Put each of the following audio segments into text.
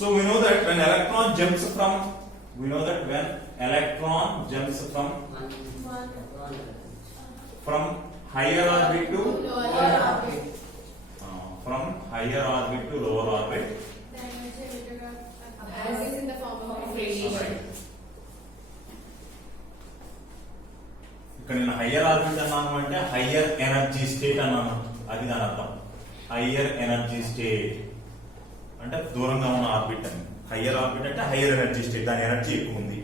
So we know that when electron jumps from higher orbit to lower orbit, is in the form of radiation. ఇక్కడ నేను higher orbit అన్నాను అంటే higher energy state అన్నాను, అది దాని అర్థం. హయ్యర్ ఎనర్జీ స్టేట్ అంటే దూరంగా ఉన్న ఆర్బిట్ అని. హయ్యర్ ఆర్బిట్ అంటే హయ్యర్ ఎనర్జీ స్టేట్, దాని ఎనర్జీ ఎక్కువ ఉంది.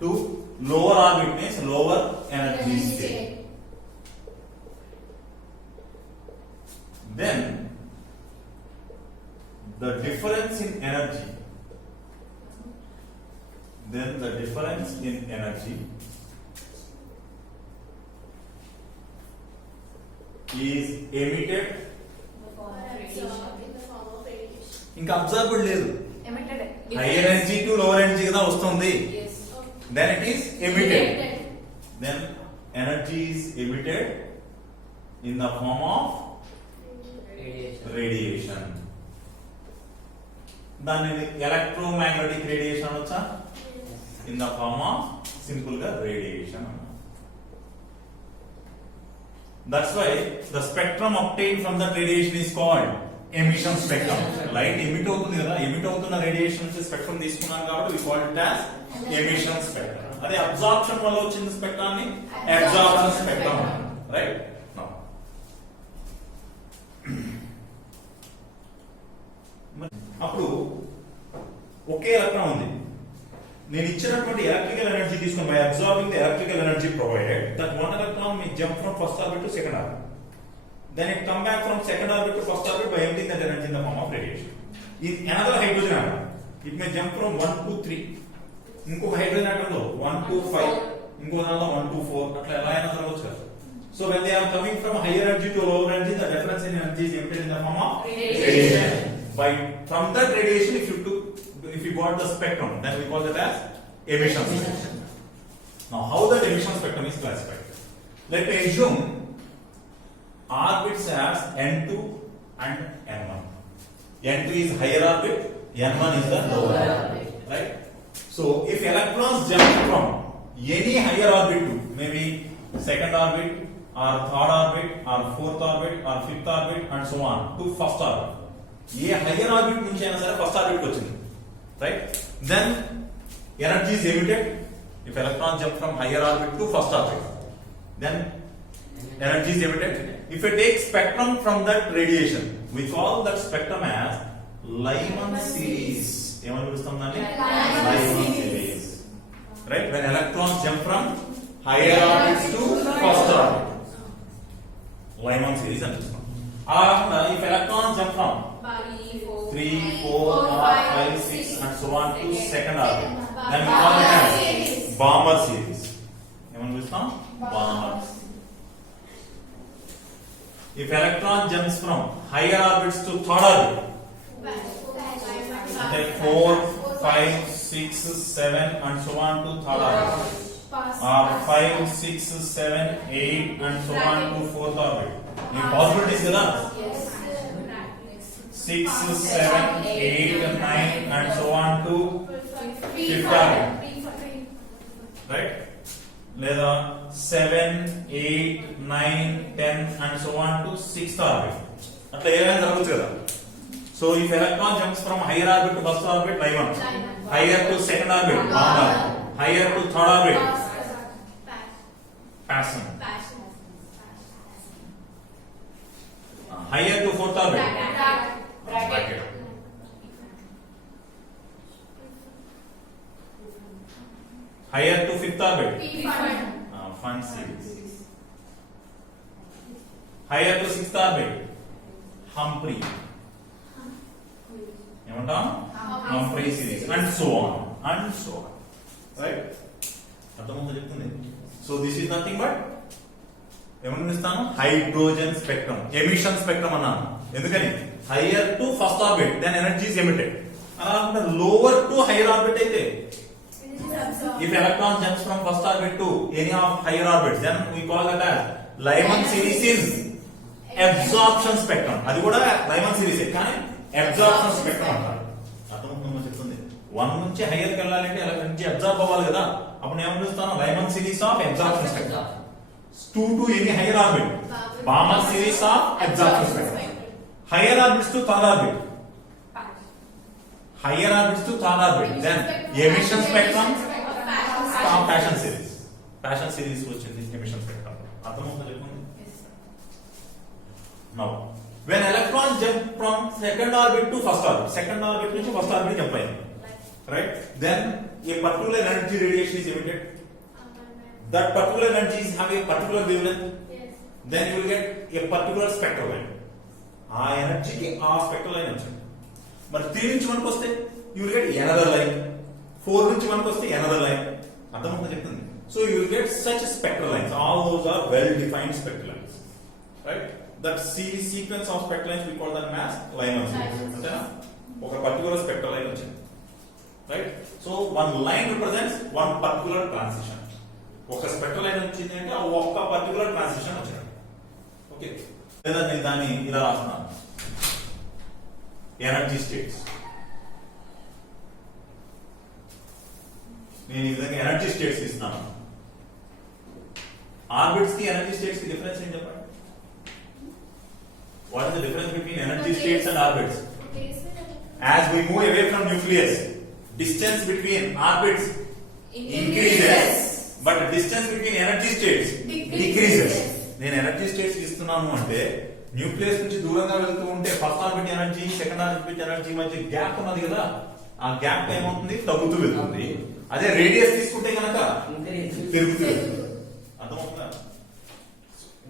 To lower orbit means lower energy state. Then the difference in energy is emitted. ఇంకా అబ్జర్వ్డ్ లేదు, hire energy to lower energy కదా వస్తుంది. Then it is emitted. Then energy is emitted in the form of radiation. దాన్ని electromagnetic radiation అనొచ్చా? In the form of simple గా radiation. That's why the spectrum obtained from that radiation is called emission spectrum. Light emit అవుతుంది కదా, ఎమిట్ అవుతున్న రేడియేషన్ నుంచి స్పెక్ట్రమ్ తీసుకున్నాం కాబట్టి we call it as emission spectrum. అదే అబ్జార్ప్షన్ వల్ల వచ్చిన స్పెక్ట్రాన్ని అబ్జార్ప్షన్ స్పెక్ట్రమ్ అంటారు, రైట్? అప్పుడు ఒకే ఎలక్ట్రాన్ ఉంది, నేను ఇచ్చినటువంటి ఎలక్ట్రికల్ ఎనర్జీ తీసుకుని by absorbing the electrical energy provided, that one electron may jump from first orbit to second orbit, then it come back from second orbit to first orbit by emitting that energy in the form of radiation. In another hydrogen atom, it may jump from 1 to 3, ఇంకో hydrogen atom లో 1 to 5, ఇంకో దానిలో 1 to 4, అట్లా ఎలా అయినా జరగవచ్చు కదా. So when they are coming from higher energy to lower energy, the difference in energy is emitted in the form of radiation. From that radiation, if you got the spectrum, then we call that as emission spectrum. Now, how that emission spectrum is classified? Let me assume orbits as N2 and N1. N2 is higher orbit, N1 is the lower orbit, right? So, if electrons jump from any higher orbit to maybe second orbit or third orbit or fourth orbit or fifth orbit and so on to first orbit, ఏ higher orbit నుంచి అయినా సరే first orbit వచ్చింది, right? Then energy is emitted if electron jump from higher orbit to first orbit, then energy is emitted. If you take spectrum from that radiation, we call that spectrum as Lyman series. ఏమని పిలుస్తాం దాన్ని? Lyman series, right? When electrons jump from higher orbits to first orbit, Lyman series అని పిలుస్తాం. If electrons jump from 3, 4, 5, 6 and so on to second orbit, then we call it as Balmer series. ఏమని పిలుస్తాం? Balmer. If electron jumps from higher orbits to third orbit, like 4, 5, 6, 7 and so on to third orbit, or 5, 6, 7, 8 and so on to fourth orbit. The possibilities kada? 6, 7, 8, 9 and so on to fifth orbit, right? Leda 7, 8, 9, 10 and so on to sixth orbit. Atla ఏమైనా జరగచ్చు కదా. So if electron jumps from higher orbit to first orbit, Lyman. Higher to second orbit, Balmer. Higher to third orbit, Passon. Higher to fourth orbit, bracket. Higher to fifth orbit, Fun series. Higher to sixth orbit, Humphrey. Humphrey series, and so on, right? So this is nothing but ఏమని పిలుస్తాను? Hydrogen spectrum, emission spectrum అన్నాను. ఎందుకని? Higher to first orbit, then energy is emitted. అలా lower to higher orbit అయితే, if electron jumps from first orbit to any of higher orbits, then we call that as Lyman series in absorption spectrum. అది కూడా Lyman series కానీ absorption spectrum అంటారు. అర్థం మనం చెప్తుంది 1 నుంచి హైయర్ కి వెళ్ళాలంటే ఎనర్జీ అబ్జార్బ్ అవ్వాలి కదా, అప్పుడు నేను పిలుస్తాను Lyman series of absorption spectrum. 2 to any higher orbit, Balmer series of absorption spectrum. Higher orbits to third orbit, higher orbits to third orbit, then emission spectrum of Paschen series. Paschen series వచ్చింది emission spectrum. అర్థమవుతుందా చెప్పండి? Now, when electrons jump from second orbit to first orbit, second orbit నుంచి first orbit jump అయ్యింది, right? Then a particular energy radiation is emitted. That particular energy is having a particular wavelength. Yes. Then you will get a particular spectral line. ఆ ఎనర్జీకి ఆ spectral line వచ్చింది. మరి 3 నుంచి 1 కి వస్తే you will get another line. 4 నుంచి 1 కి వస్తే another line. అర్థమవుతుందా చెప్తుంది? So you will get such spectral lines. All those are well defined spectral lines. Right? That sequence of spectral lines we call them as Lyman series. అంతేనా? ఒక particular spectral line వచ్చింది. Right? So one line represents one particular transition. ఒక spectral line వచ్చింది అంటే ఆ ఒక్క particular transition వచ్చింది. ఓకే, లేదా నేను దాన్ని ఇలా రాస్తున్నాను, ఎనర్జీ స్టేట్స్. నేను ఈ విధంగా ఎనర్జీ స్టేట్స్ ఇస్తున్నాను. ఆర్బిట్స్ కి ఎనర్జీ స్టేట్స్ కి డిఫరెన్స్ ఏం చెప్పండి? What is the difference between energy states and orbits? As we move away from nucleus, distance between orbits increases. But the distance between energy states decreases. నేను energy states ఇస్తున్నాను అంటే న్యూక్లియస్ నుంచి దూరంగా వెళ్తూ ఉంటే first orbit energy second orbit energy మధ్య గ్యాప్ ఉన్నది కదా, ఆ గ్యాప్ ఏమవుతుంది? తగ్గుతూ వెళ్తుంది. అదే రేడియస్ తీసుకుంటే కనుక పెరుగుతూ వెళ్తుంది. అర్థమవుతుందా?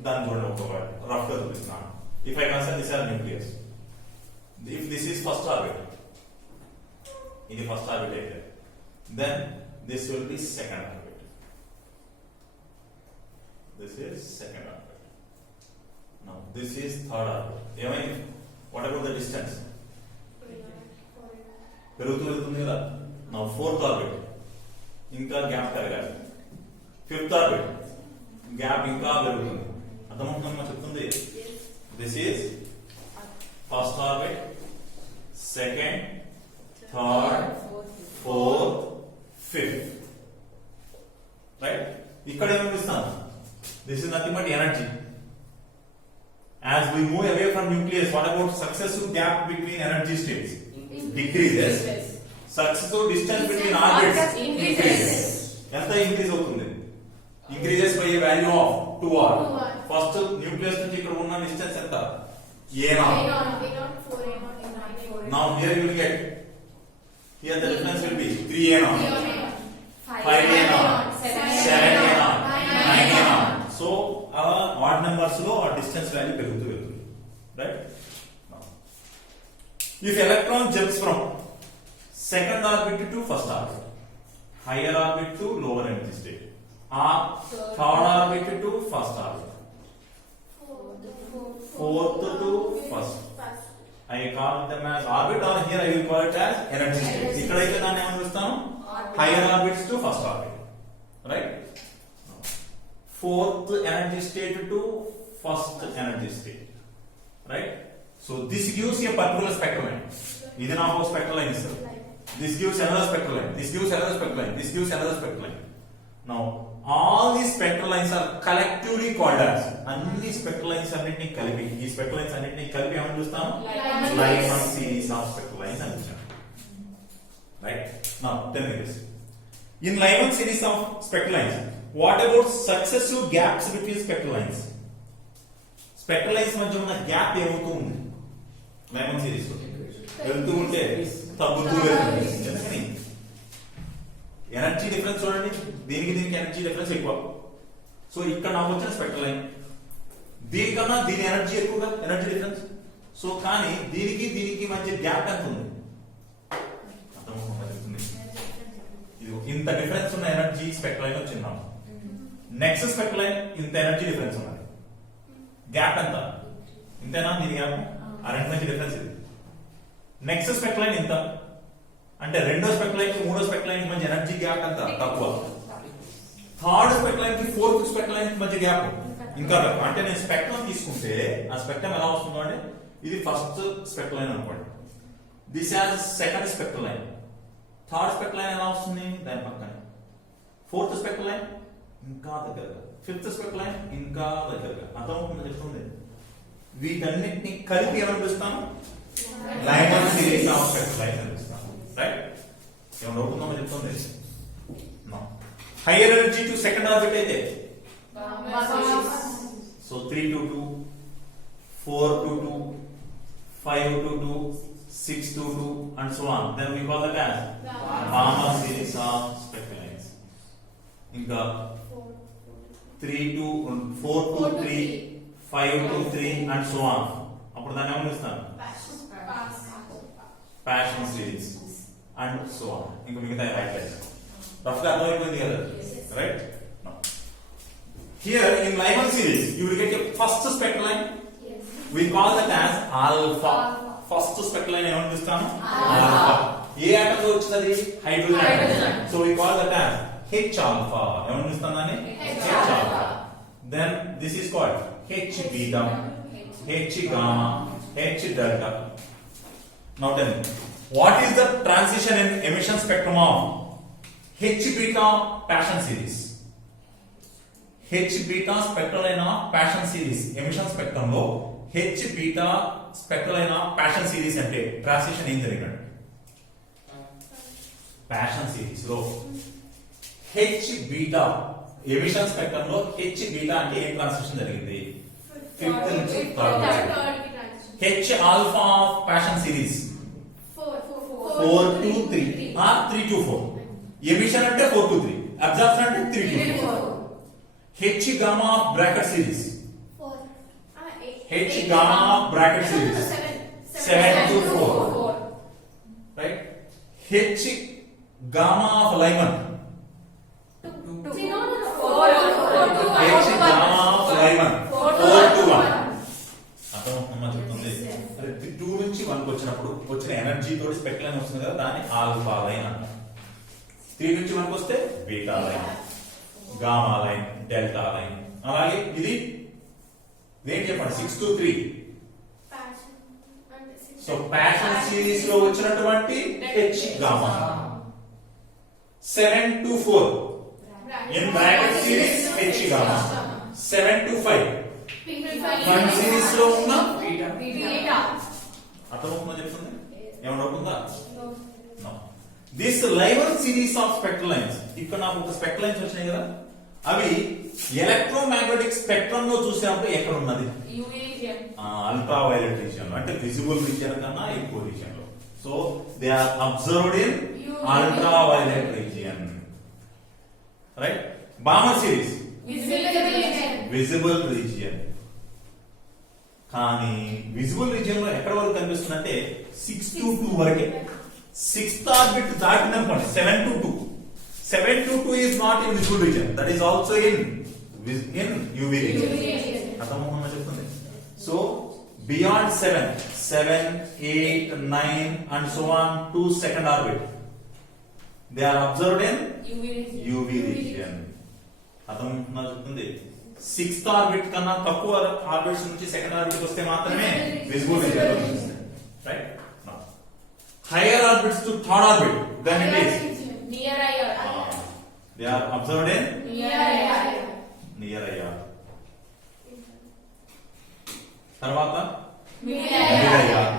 దాన్ని చూడండి, ఒక రఫ్ గా చూపిస్తున్నాను. If I consider this or nucleus, if this is first orbit, ఇది ఫస్ట్ ఆర్బిట్ అయితే then this will be second orbit. This is second orbit. Now this is third orbit. ఏమైంది? What about the distance? పెరుగుతూ వెళ్తుంది కదా. Now fourth orbit, ఇంకా గ్యాప్ పెరగాలి. Fifth orbit, gap ఇంకా పెరుగుతుంది. అర్థమవుతుందమ్మా చెప్తుంది? This is first orbit, second, third, fourth, fifth. Right? ఇక్కడ ఏమనిపిస్తాను? This is nothing but energy. As we move away from nucleus, what about successive gap between energy states? Decreases. Successive distance between orbits increases. ఎంత ఇంక్రీజ్ అవుతుంది? Increases by a value of 2r. First nucleus నుంచి ఇక్కడ ఉన్న distance ఎంత? a0. Now here you will get, here the difference will be 3a0, 5a0, 7a0, 9a0. So odd numbers లో ఆ distance value పెరుగుతూ వెళ్తుంది. Right? Now, if electron jumps from second orbit to first orbit, higher orbit to lower energy state, or third orbit to first orbit, fourth to first, I call them as orbit, or here I will call it as energy state. ఇక్కడైతే దాన్ని ఏమని పిలుస్తాను? higher orbits to first orbit. Right? Fourth energy state to first energy state. Right? So this gives a particular spectral line. This is now a spectral line, sir. This gives another spectral line. This gives another spectral line. This gives another spectral line. Now all these spectral lines are collectively called as, అన్ని spectral lines అన్నిటిని కలిపి, ఈ spectral lines అన్నిటిని కలిపి ఏమని చూస్తాం? Lyman series of spectral lines అని పిలుస్తాం. Right? Now tell me this. In Lyman series of spectral lines, what about successive gaps between spectral lines? Spectral lines మధ్య ఉన్న గ్యాప్ ఏమవుతూ ఉంది? Lyman series లో వెళ్తూ ఉంటే తగ్గుతూ వెళ్తుంది. ఎనర్జీ డిఫరెన్స్ చూడండి, దీనికి ఎనర్జీ డిఫరెన్స్ ఎక్కువ. సో ఇక్కడ నాకు వచ్చిన స్పెక్ట్రల్ లైన్, దీనికన్నా దీని ఎనర్జీ ఎక్కువగా, ఎనర్జీ డిఫరెన్స్. సో కానీ దీనికి మధ్య గ్యాప్ ఎంత ఉంది? ఇది ఇంత డిఫరెన్స్ ఉన్న ఎనర్జీ స్పెక్ట్రల్ లైన్ వచ్చింది. నెక్స్ట్ స్పెక్ట్రల్ లైన్ ఇంత ఎనర్జీ డిఫరెన్స్ ఉన్నది, గ్యాప్ ఎంత? ఇంతేనా దీని గ్యాప్? ఆ రెండు మధ్య డిఫరెన్స్ ఇది. నెక్స్ట్ స్పెక్ట్రల్ లైన్ ఇంత అంటే రెండో స్పెక్ట్రల్ లైన్ కి మూడో స్పెక్ట్రల్ లైన్ మధ్య ఎనర్జీ గ్యాప్ ఎంత? తక్కువ. థర్డ్ స్పెక్ట్రల్ లైన్ కి ఫోర్త్ స్పెక్ట్రల్ లైన్ మధ్య గ్యాప్ ఇంకా తక్కువ. అంటే నేను స్పెక్ట్రమ్ తీసుకుంటే ఆ స్పెక్ట్రమ్ ఎలా వస్తుందో అంటే ఇది ఫస్ట్ స్పెక్ట్రల్ లైన్ అనుకోండి, this has second spectral line. Third spectral line ఎలా వస్తుంది దాని పక్కన. ఫోర్త్ స్పెక్ట్రల్ లైన్ ఇంకా దగ్గరగా. ఫిఫ్త్ స్పెక్ట్రల్ లైన్ ఇంకా దగ్గరగా. అర్థమవుతుందో చెప్తుంది. వీటన్నిటిని కలిపి ఏమని పిలుస్తాను? Lyman series of spectral lines అని పిలుస్తాను. రైట్? ఏమైనా అవుతుందో చెప్తుంది. Hire energy to second orbit అయితే సో 3 to 2, 4 to 2, 5 to 2, 6 to 2 and so on. Then we call that as Balmer series of spectral lines. ఇంకా 3 to 4 to 3, 5 to 3 and so on. అప్పుడు దాన్ని ఏమని పిలుస్తాను? Passion series and so on. ఇంకా మిగతా రైట్ లైన్ రఫ్ గా అర్థమైపోయింది కదా, right? Here in Lyman series, you will get a first spectral line. We call that as alpha. First spectral line ఏమని పిలుస్తాము? Alpha. ఏ ఆటం లో వచ్చింది? Hydrogen. So we call that as H alpha. ఏమని పిలుస్తాం దాన్ని? H alpha. Then this is called H beta, H gamma, H delta. Now tell me, what is the transition in emission spectrum of H beta passion series? H beta spectral line of passion series emission spectrum లో H beta spectral line of passion series అంటే ట్రాన్సిషన్ ఏం జరిగినట్టు? passion series లో H beta emission spectrum లో H beta అంటే ఏం ట్రాన్సిషన్ జరిగింది? ఫిఫ్త్ నుంచి third. H alpha of passion series 4 to 3 or 3 to 4. emission అంటే 4 to 3, absorption అంటే 3 to 4. H gamma of bracket series. H gamma of bracket series 7 to 4. Right? H gamma of Lyman. H gamma of Lyman 4 to 1. అర్థమవుతుందా చెప్తుంది? అరే 2 నుంచి 1 కి వచ్చినప్పుడు వచ్చిన ఎనర్జీ తోటి స్పెక్ట్రల్ లైన్ వస్తుంది కదా, దాన్ని ఆల్ఫా లైన్ అంటారు. 3 నుంచి 1 కి వస్తే beta line, gamma line, delta line. అలాగే ఇది ఏంటి చెప్పండి? 6 to 3. సో ప్యాషన్ సిరీస్ లో వచ్చినటువంటి హెచ్ గామా. 7 to 4 in bracket series H gamma. 7 to 5 వన్ సిరీస్ లో ఉన్న అర్థమవుతుందో చెప్తుంది. ఏమన్నా అవుతుందా? This Lyman series of spectral lines. ఇక్కడ నాకు ఒక స్పెక్ట్రల్ లైన్స్ వచ్చినాయి కదా, అవి ఎలక్ట్రోమాగ్నెటిక్ స్పెక్ట్రమ్ లో చూసినప్పుడు ఎక్కడ ఉన్నది? అల్ట్రా వైలెట్ రీజియన్ లో, అంటే విజిబుల్ రీజియన్ కన్నా ఎక్కువ రీజియన్ లో. So they are observed in ultraviolet region. Right? Balmer series visible region. కానీ విజిబుల్ రీజియన్ లో ఎక్కడ వరకు కనిపిస్తుంది అంటే 6 to 2 వరకే. 6th ఆర్బిట్ దాటినప్పుడు 7 to 2. 7 to 2 is not in visible region. That is also in UV region. అర్థమవుతుందా చెప్తుంది. So beyond 7, 8, 9 and so on to second orbit, they are observed in UV region. అర్థమవుతుందా చెప్తుంది. 6th ఆర్బిట్ కన్నా తక్కువ ఆర్బిట్స్ నుంచి second orbit వస్తే మాత్రమే visible region లో కనిపిస్తుంది. Right? Higher orbits to third orbit, then it is near IR. They are observed in near IR. తర్వాత mid IR.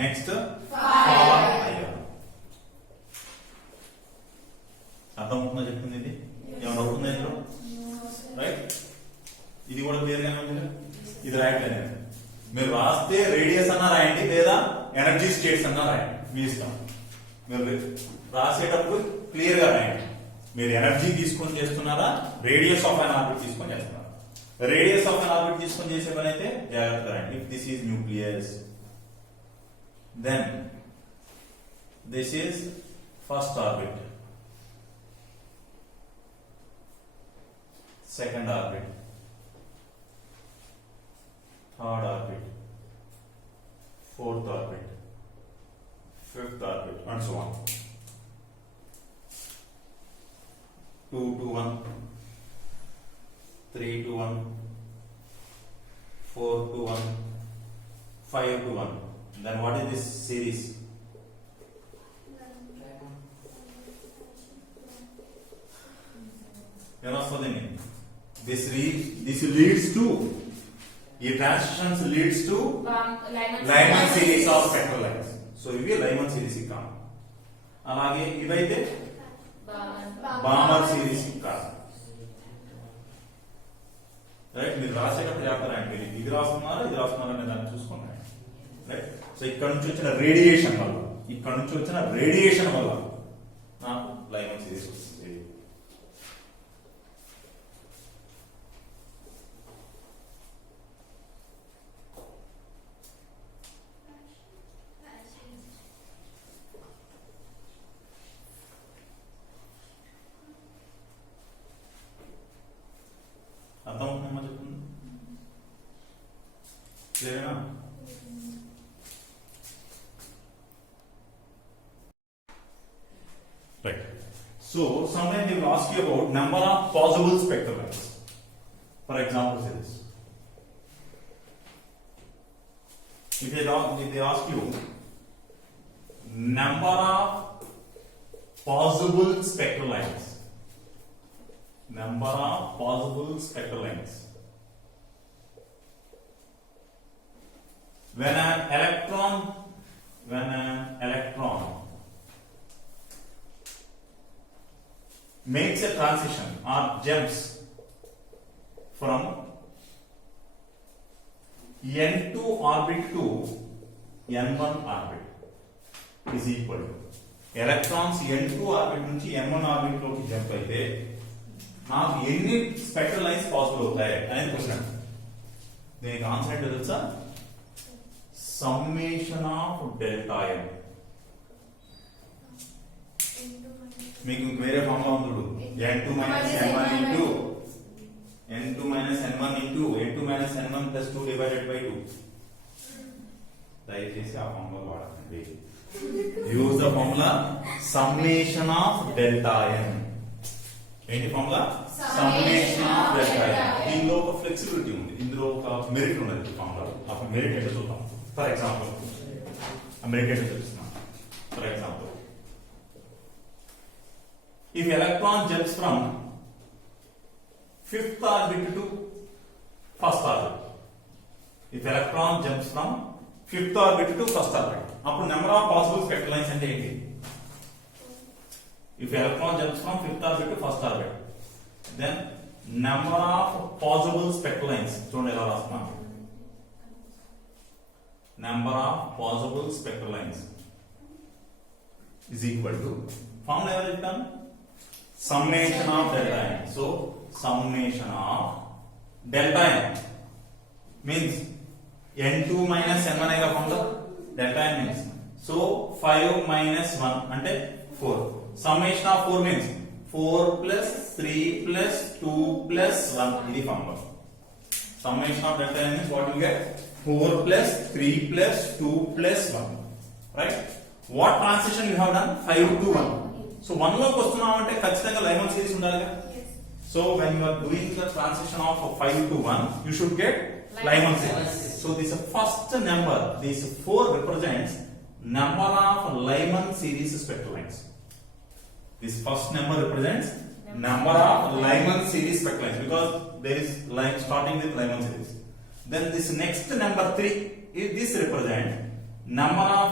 Next far IR. అర్థమవుతుందో చెప్తుంది. ఇది ఏమన్నా అవుతుందా ఇందులో? రైట్? ఇది కూడా క్లియర్ గా ఉంది. ఇది రైట్ లైన్. మీరు రాస్తే రేడియస్ అన్నా రాయండి, లేదా ఎనర్జీ స్టేట్స్ అన్నా రాయండి, మీ ఇష్టం. మీరు రాసేటప్పుడు క్లియర్ గా రాయండి. మీరు ఎనర్జీ తీసుకొని చేస్తున్నారా, రేడియస్ ఆఫ్ అన్ ఆర్బిట్ తీసుకొని చేస్తున్నారా? రేడియస్ ఆఫ్ అన్ ఆర్బిట్ తీసుకొని చేసే పని అయితే జాగ్రత్తగా రాయండి. If this is nucleus, then this is first orbit, second orbit, third orbit, fourth orbit, fifth orbit and so on. 2 to 1, 3 to 1, 4 to 1, 5 to 1 Then what is this series? This leads to transitions leads to Lyman series of spectral lines. So ఇవి Lyman series కాదు. అలాగే ఇవైతే Balmer series కాదు. రైట్, మీరు రాసేటప్పుడు చెప్తారంటే ఇది రాస్తున్నారా ఇది రాస్తున్నారా అనే దాన్ని చూసుకోండి. రైట్, సో ఇక్కడ నుంచి వచ్చిన రేడియేషన్ వల్ల నాకు Lyman series వస్తుంది. అర్థమవుతుందమ్మా చెప్తుంది క్లియర్నా? Right. So sometimes they will ask you about number of possible spectral lines. For example, say this. If they ask you number of possible spectral lines. Number of possible spectral lines. When an electron makes a transition or jumps from n2 orbit to n1 orbit is equal to electrons n2 orbit నుంచి n1 orbit లోకి జంప్ అయితే నాకు ఎన్ని spectral lines possible అవుతాయి అనేది క్వశ్చన్. దీనికి ఆన్సర్ ఏంటో తెలుసా? సమ్మేషన్ ఆఫ్ డెల్టా ఎన్. మీకు వేరే ఫార్ములా ఉంది, n2 minus n1 into n2 minus n1 into n2 minus n1 plus 2 divided by 2. దయచేసి ఆ ఫార్ములా వాడకండి. Use the formula summation of delta n. ఏంటి formula? Summation of delta n. దీనిలో ఒక ఫ్లెక్సిబిలిటీ ఉంది, ఇందులో ఒక మెరిట్ ఉన్నది. ఫార్ములా ఆ మెరిట్ ఏంటో చూద్దాం. ఫర్ ఎగ్జాంపుల్ ఆ మెరిట్ ఏంటో చూపిస్తున్నాను. For example, if electron jumps from 5th orbit to 1st orbit, if electron jumps from 5th orbit to 1st orbit, అప్పుడు number of possible spectral lines అంటే ఏంటి? if electron jumps from 5th orbit to 1st orbit, then number of possible spectral lines, చూడండి ఎలా రాస్తున్నాను, number of possible spectral lines is equal to formula ఎవరు చెప్తాను? summation of delta n. So summation of delta n means n2 minus n1 ayga formula delta n means, so 5 minus 1 ante 4. Summation of 4 means 4 plus 3 plus 2 plus 1. Idi formula. Summation of delta n means what you get? 4 plus 3 plus 2 plus 1. Right? What transition you have done? 5 to 1. So 1 లోకి వస్తున్నామంటే ఖచ్చితంగా Lyman series ఉండాలి కదా. So when you are doing the transition of 5 to 1, you should get Lyman series. So this first number, this 4 represents number of Lyman series spectral lines. This first number represents number of Lyman series spectral lines because there is line starting with Lyman series. Then this next number 3, this represents number of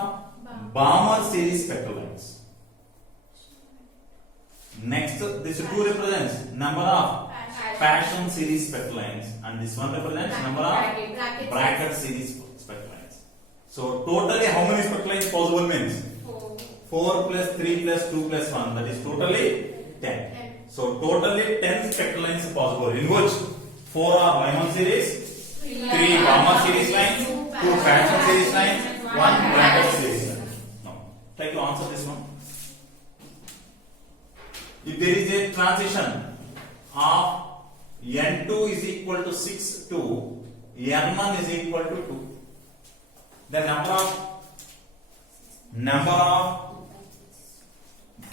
Balmer series spectral lines. Next, this 2 represents number of Paschen series spectral lines, and this one represents number of bracket series spectral lines. So totally how many spectral lines possible means? 4 plus 3 plus 2 plus 1, that is totally 10. So totally 10 spectral lines possible, in which 4 are Lyman series, 3 Balmer series lines, 2 Paschen series lines, 1 bracket series line. Now try to answer this one. If there is a transition of n2 is equal to 6 to n1 is equal to 2, the number of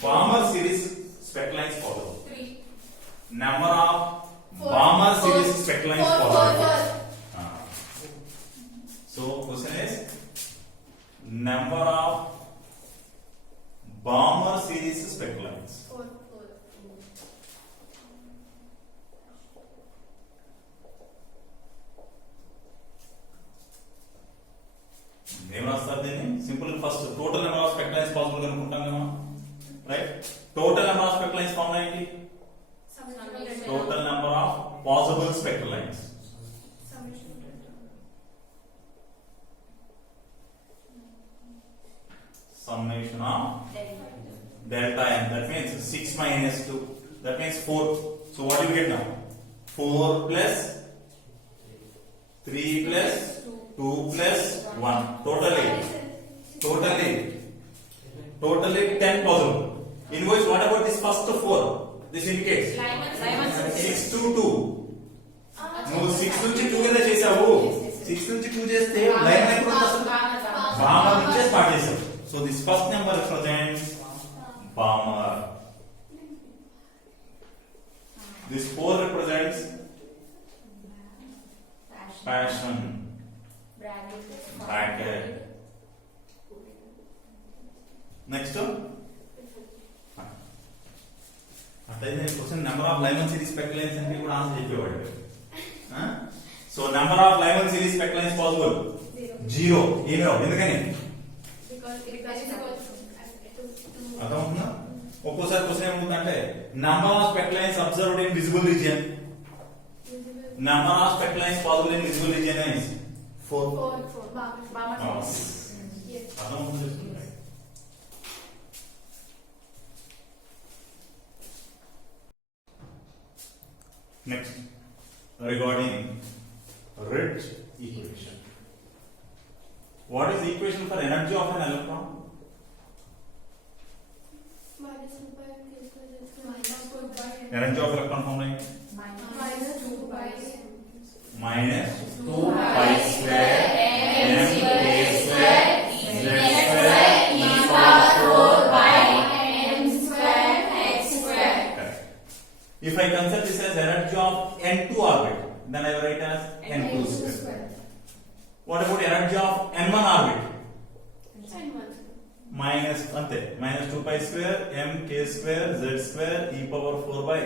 Balmer series spectral lines possible. 3. Number of Balmer series spectral lines possible. So question is number of Balmer series spectral lines. 4. ఏం రాస్తారు దీన్ని simple first total number of spectral lines possible అనుకుంటాం కదా right total number of spectral lines formula ఏంటి total number of possible spectral lines summation of delta n, that means 6 minus 2, that means 4. So what do you get now? 4 plus 3 plus 2 plus 1, totally 10 possible. In which, what about this first 4? This indicates 6 to 2. నువ్వు 6 నుంచి 2 కింద చేసావు 6 నుంచి 2 చేస్తే లైన్ ఎక్కడ ఉంది అసలు బామర్ నుంచే స్టార్ట్ చేసావు. So this first number represents Balmer. This 4 represents passion. Bracket. Next one. అట్లయితే question number of Lyman series spectral lines అంటే కూడా ఆన్సర్ చెప్పేవాడు. So number of Lyman series spectral lines possible 0. ఏమో ఎందుకని అర్థమవుతుందా? ఒక్కోసారి క్వశ్చన్ ఏమవుతుందంటే number of spectral lines observed in visible region, number of spectral lines possible in visible region is 4. అర్థమవుతుంది. Next, regarding Ridge equation. What is the equation for energy of an electron? Energy of electron formula minus 2 pi square m k square z square e power 4 by m square x square. Correct. If I consider this as energy of n2 orbit, then I will write as n2 square. What about energy of n1 orbit? Minus ante minus 2 pi square m k square z square e power 4 by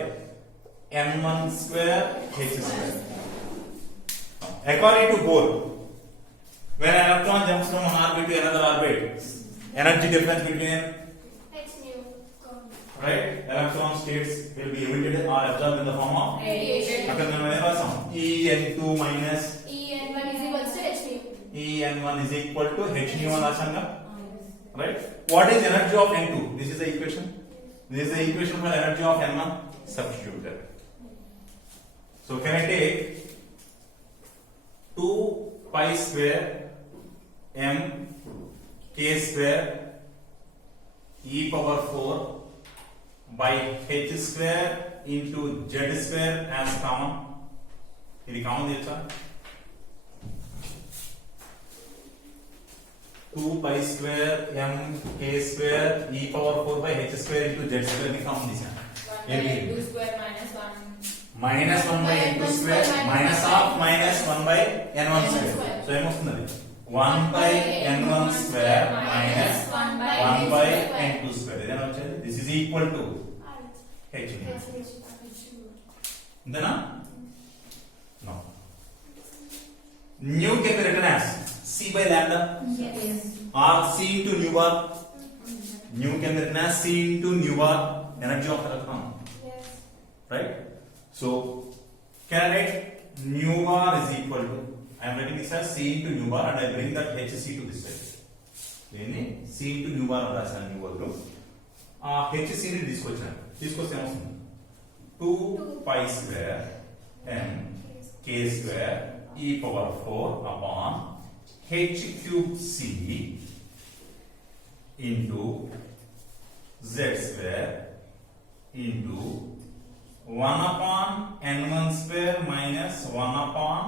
n1 square h square. According to Bohr, when an electron jumps from one orbit to another orbit, energy difference between right electron states will be emitted or absorbed in the form of radiation. అక్కడ మనం ఏం రాసాం En2 minus En1 is equal to h nu. En1 is equal to h nu అని రాసాంగా. Right? What is energy of N2? This is the equation. This is the equation for energy of N1. Substituted. So can I take 2 pi square m k square e power 4 by h square into z square as common? ఇది కామన్ తెచ్చా 2 pi square m k square e power 4 by h square into z square ని కామన్ తీసా minus 1 by n2 square minus of minus 1 by n1 square. So ఏమొస్తుంది 1 by n1 square minus 1 by n2 square. ఇదేనా వచ్చేది? This is equal to h. ఇంతేనా? No. Nu can be written as c by lambda or c into nu bar. Nu can be written as c into nu bar, energy of electron. Right? So can I write nu bar is equal to, I am writing this as c into nu bar and I bring that hc to this side. Then c into nu bar రాసాను nu బదులు ఆ hc ని తీసుకొస్తే ఏమవుతుంది 2 pi square m k square e power 4 upon h cube c into z square into 1 upon n1 square minus 1 upon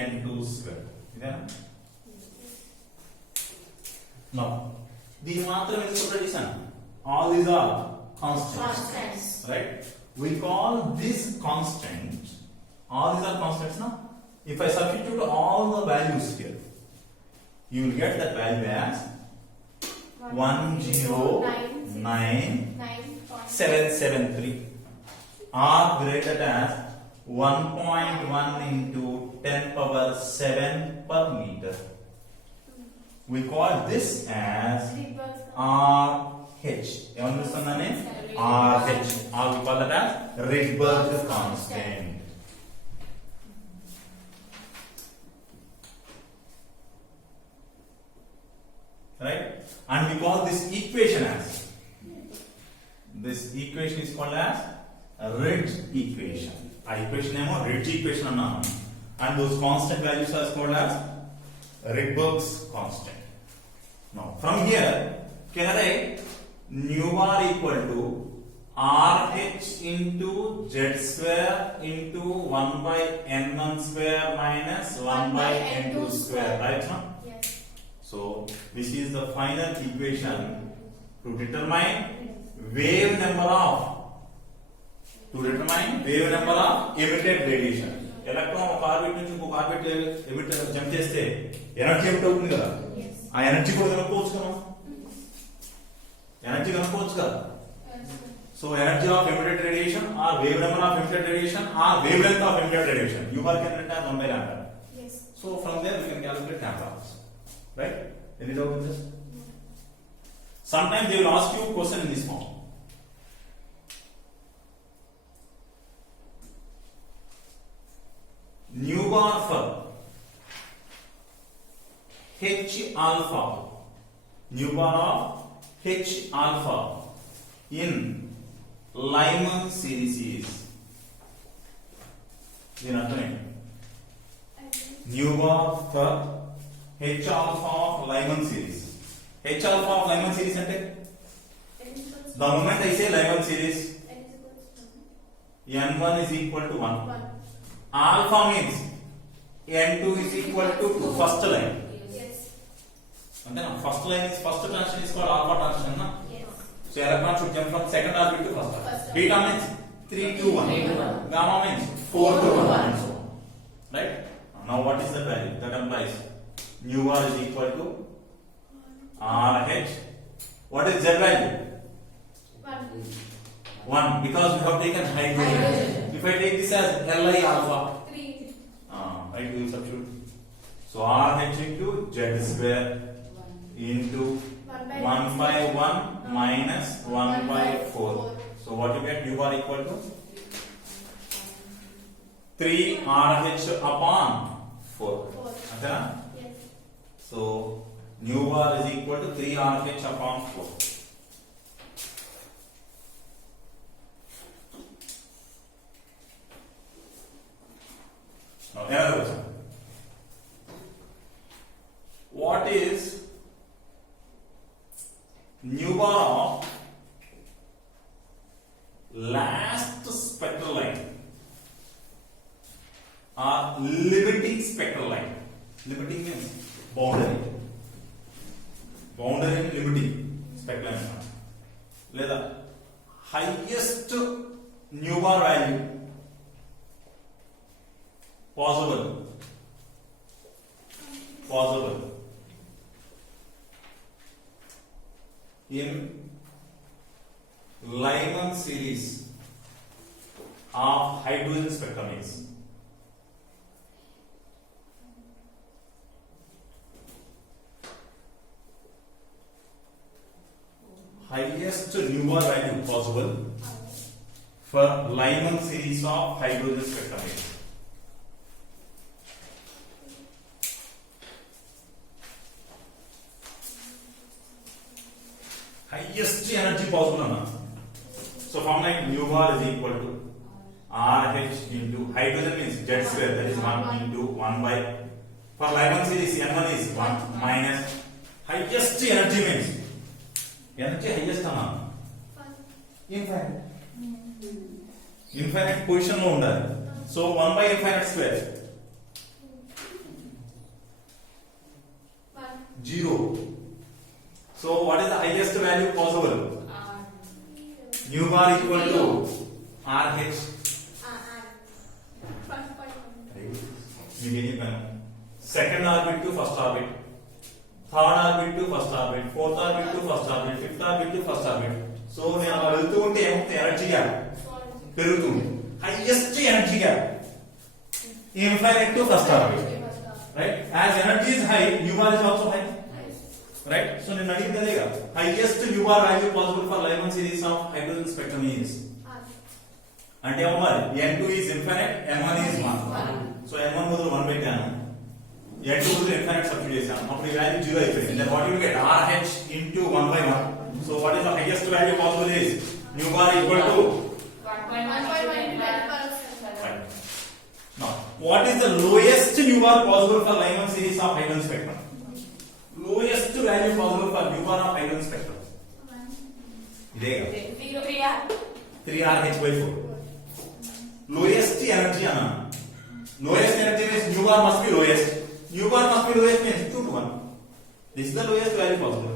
n2 square. ఇదేనా? Now, దీని మాత్రం ఎందుకు సపరేట్ చేశాను? All these are constants. Right? We call this constant. All these are constants now. If I substitute all the values here, you will get that value as 109.773 are graded as 1.1 into 10 power 7 per meter. We call this as RH. ఏమని పిలుస్తుందని? RH. Or we call that as Rydberg constant. Right? And we call this equation as, this equation is called as Ridge equation. A equation name is Ridge equation annamu. And those constant values are called as Rydberg's constant. Now from here, can I write nu bar equal to RH into Z square into 1 by N1 square minus 1 by N2 square, right? No? Yes. So this is the final equation to determine wave number of emitted radiation. Electron ఒక ఆర్బిట్ నుంచి ఇంకొక orbit emit jump చేస్తే energy emit అవుతుంది కదా, ఆ ఎనర్జీ కూడా కనుక్కోవచ్చు కదా, ఎనర్జీ కనుక్కోవచ్చు కదా. So energy of emitted radiation or wave number of emitted radiation or wavelength of emitted radiation you are can return 1 by lambda. Yes. So from there we can calculate lambda, right? Any doubt in this? Sometimes they will ask you question in this form. Nu bar for H alpha, nu bar of H alpha in Lyman series is, దీని అర్థం ఏంటి? Nu bar for H alpha of Lyman series. H alpha of Lyman series అంటే the moment I say Lyman series, n1 is equal to 1. Alpha means n2 is equal to 2, first line. Yes. అంటే first line is first transition is called alpha transition na. Yes. So electron should jump from second orbit to first orbit. Beta means 3 to 1. Gamma means 4 to 1 and so on. Right? Now what is the value? That implies nu bar is equal to RH. What is Z value? 1, because we have taken hydrogen. If I take this as Li alpha, 3. right, we will substitute. So RH into Z square into 1 by 1 minus 1 by 4. So what you get? U bar equal to 3 RH upon 4. Okay? Yes. So nu bar is equal to 3 RH upon 4. Now another question. What is nu bar of last spectral line or limiting spectral line? Limiting means boundary. Boundary and limiting spectral line. లేదా highest nu bar value possible in Lyman series of hydrogen spectrum is highest nu bar value possible for Lyman series of hydrogen spectrum is highest energy possible anna. So formula nu bar is equal to RH into hydrogen means Z square, that is 1 into 1 by, for Lyman series n1 is 1 minus highest energy means energy highest anna, infinite position lo undali. So 1 by infinite square 0. So what is the highest value possible? Nu bar equal to RH. Second orbit to first orbit. Third orbit to first orbit, fourth orbit to first orbit, fifth orbit to first orbit. So నేను అలా వెళ్తూ ఉంటే ఏమవుతుంది, energy gap పెరుగుతుంది. Highest energy gap infinite to first orbit, right? As energy is high, ur is also high, right? So నేను అడిగింది అదేగా, highest ur value possible for Lyman series of hydrogen spectrum is అంటే అవ్వాలి n2 is infinite, n1 is 1. So n1 బదులు 1 పెట్టాను, n2 బదులు infinite substitute చేశాను, అప్పుడు ఈ వాల్యూ 0 అయిపోయింది. then what you get, rh into 1 by 1. so what is the highest value possible is ur equal to 1.1. now what is the lowest ur possible for Lyman series of hydrogen spectrum? lowest value possible for ur of hydrogen spectrum ఇదేగా 3rh/4. lowest energy ana, lowest energy means ur must be lowest, ur must be lowest means 2 to 1. this is the lowest value possible.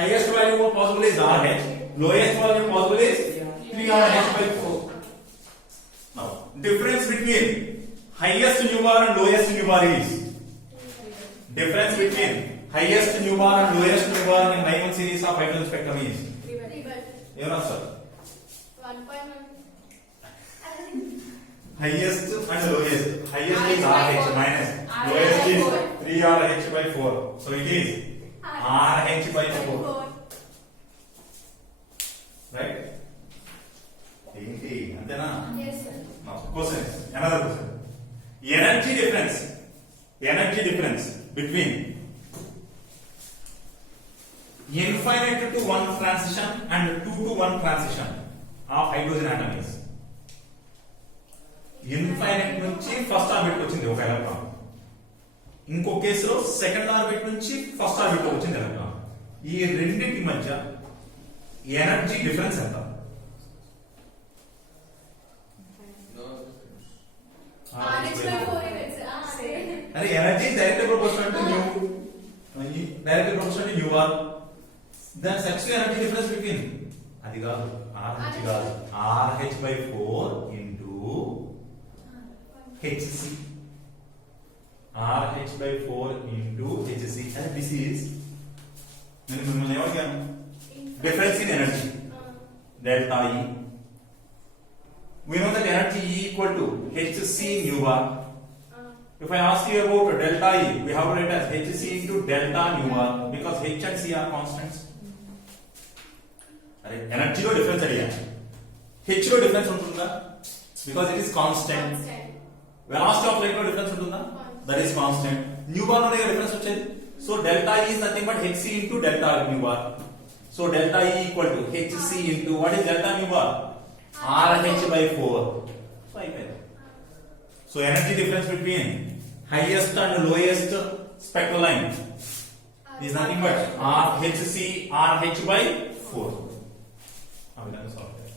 highest value possible is rh, lowest value possible is 3rh/4. now difference between highest ur and lowest ur is, difference between highest ur and lowest ur in Lyman series of hydrogen spectrum is ఏమన్నా సార్, 1.1. highest and lowest. highest is rh minus lowest is 3rh/4. so it is rh/4, right? ఏంటి అంతేనా? Yes, sir. now question, another question. energy difference between infinite to 1 transition and 2 to 1 transition of hydrogen atom is, infinite నుంచి first orbit వచ్చింది ఒక electron, ఇంకో కేసులో second orbit నుంచి first orbit వచ్చింది electron. ఈ రెండింటి మధ్య ఎనర్జీ డిఫరెన్స్ ఎంత? అరే energy direct proportional to nu, direct proportional to ur. Then sex energy difference between అది కాదు, rh కాదు, rh/4 into hc, rh/4 into hc. and this is నేను మిమ్మల్ని ఏమడిగాను, difference in energy delta E. we know that energy E equal to hc ur. if I ask you about delta E, we have to write as hc into delta ur because h and c are constants. అరే ఎనర్జీలో డిఫరెన్స్ అడిగాను, h లో డిఫరెన్స్ ఉంటుందా? because it is constant. velocity of light లో డిఫరెన్స్ ఉంటుందా? that is constant. ur లోనే డిఫరెన్స్ వచ్చేది. so delta E is nothing but hc into delta ur. so delta E equal to hc into what is delta ur? rh/4. so అయిపోయింది. so energy difference between highest and lowest spectral line is nothing but rhc rh/4. ఆ విధంగా సాల్వ్